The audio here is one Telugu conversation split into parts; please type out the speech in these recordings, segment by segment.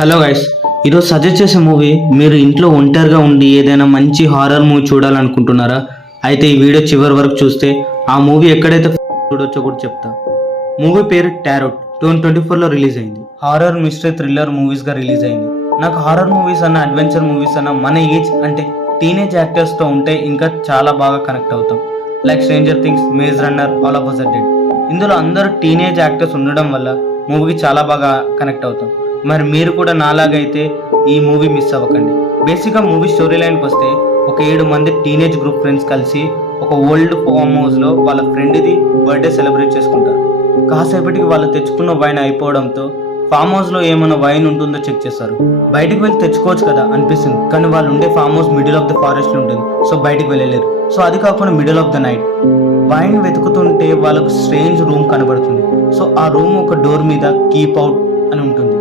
హలో గైస్, ఈరోజు సజెస్ట్ చేసే మూవీ మీరు ఇంట్లో ఒంటరిగా ఉండి ఏదైనా మంచి హారర్ మూవీ చూడాలనుకుంటున్నారా? అయితే ఈ వీడియో చివరి వరకు చూస్తే ఆ మూవీ ఎక్కడైతే చూడొచ్చో కూడా చెప్తా. మూవీ పేరు టారోట్. 2024లో రిలీజ్ అయింది. హారర్ మిస్టరీ థ్రిల్లర్ మూవీస్గా రిలీజ్ అయింది. నాకు హారర్ మూవీస్ అన్న, అడ్వెంచర్ మూవీస్ అన్న మన ఏజ్ అంటే టీనేజ్ యాక్టర్స్తో ఉంటే ఇంకా చాలా బాగా కనెక్ట్ అవుతాం. Like Stranger Things, Maze Runner, All of Us Are Dead. ఇందులో అందరూ టీనేజ్ యాక్టర్స్ ఉండడం వల్ల మూవీకి చాలా బాగా కనెక్ట్ అవుతాం. మరి మీరు కూడా నాలాగైతే ఈ మూవీ మిస్ అవ్వకండి. బేసిక్గా మూవీ స్టోరీ లైన్కి వస్తే ఒక 7 మంది టీనేజ్ గ్రూప్ ఫ్రెండ్స్ కలిసి ఒక ఓల్డ్ ఫామ్ హౌస్లో వాళ్ళ ఫ్రెండ్ది బర్త్డే సెలబ్రేట్ చేసుకుంటారు. కాసేపటికి వాళ్ళు తెచ్చుకున్న వైన్ అయిపోవడంతో ఫామ్ హౌస్లో ఏమైనా వైన్ ఉంటుందో చెక్ చేస్తారు. బయటికి వెళ్ళి తెచ్చుకోవచ్చు కదా అనిపిస్తుంది, కానీ వాళ్ళు ఉండే farm house middle of the ఫారెస్ట్లో ఉంటుంది. సో బయటికి వెళ్ళలేరు. సో అది కాకుండా middle of the night wine వెతుకుతుంటే వాళ్ళకు స్ట్రేంజ్ రూమ్ కనబడుతుంది. సో ఆ రూమ్ ఒక డోర్ మీద కీప్ అవుట్ అని ఉంటుంది.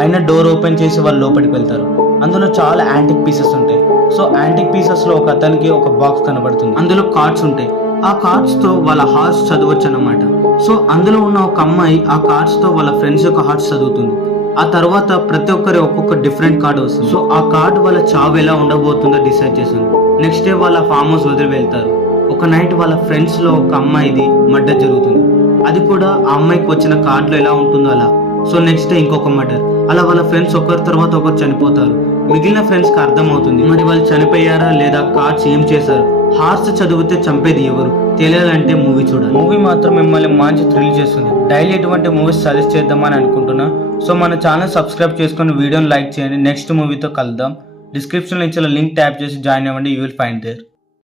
అయినా డోర్ ఓపెన్ చేసి వాళ్ళు లోపలికి వెళ్తారు. అందులో చాలా యాంటిక్ పీసెస్ ఉంటాయి. సో యాంటిక్ పీసెస్ లో ఒక అతనికి ఒక బాక్స్ కనబడుతుంది. అందులో కార్డ్స్ ఉంటాయి. ఆ కార్డ్స్ తో వాళ్ళ హార్ట్స్ చదవచ్చు అన్నమాట. సో అందులో ఉన్న ఒక అమ్మాయి ఆ కార్డ్స్ తో వాళ్ళ ఫ్రెండ్స్ యొక్క హార్ట్స్ చదువుతుంది. ఆ తర్వాత ప్రతి ఒక్కరి ఒక్కొక్క డిఫరెంట్ కార్డ్ వస్తుంది. సో ఆ కార్డ్ వాళ్ళ చావు ఎలా ఉండబోతుందో డిసైడ్ చేస్తుంది. నెక్స్ట్ డే వాళ్ళ ఫామ్ హౌస్ వదిలి వెళ్తారు. ఒక నైట్ వాళ్ళ ఫ్రెండ్స్ లో ఒక అమ్మాయిది మర్డర్ జరుగుతుంది. అది కూడా ఆ అమ్మాయికి వచ్చిన కార్డులో ఎలా ఉంటుందో అలా. సో నెక్స్ట్ డే ఇంకొక మర్డర్. అలా వాళ్ళ ఫ్రెండ్స్ ఒకరి తర్వాత ఒకరు చనిపోతారు. మిగిలిన ఫ్రెండ్స్ కి అర్థమవుతుంది మరి వాళ్ళు చనిపోయారా లేదా, కార్డ్స్ ఏం చేశారు, హార్ట్స్ చదివితే చంపేది ఎవరు తెలియాలంటే మూవీ చూడాలి. మూవీ మాత్రం మిమ్మల్ని మంచి థ్రిల్ చేస్తుంది. డైలీ ఎటువంటి మూవీస్ సజెస్ట్ చేద్దామని అనుకుంటున్నా. సో మన ఛానల్ సబ్స్క్రైబ్ చేసుకుని వీడియోని లైక్ చేయండి. నెక్స్ట్ మూవీతో కలుద్దాం. డిస్క్రిప్షన్లో ఇచ్చిన లింక్ ట్యాప్ చేసి జాయిన్ అవ్వండి. You will find there.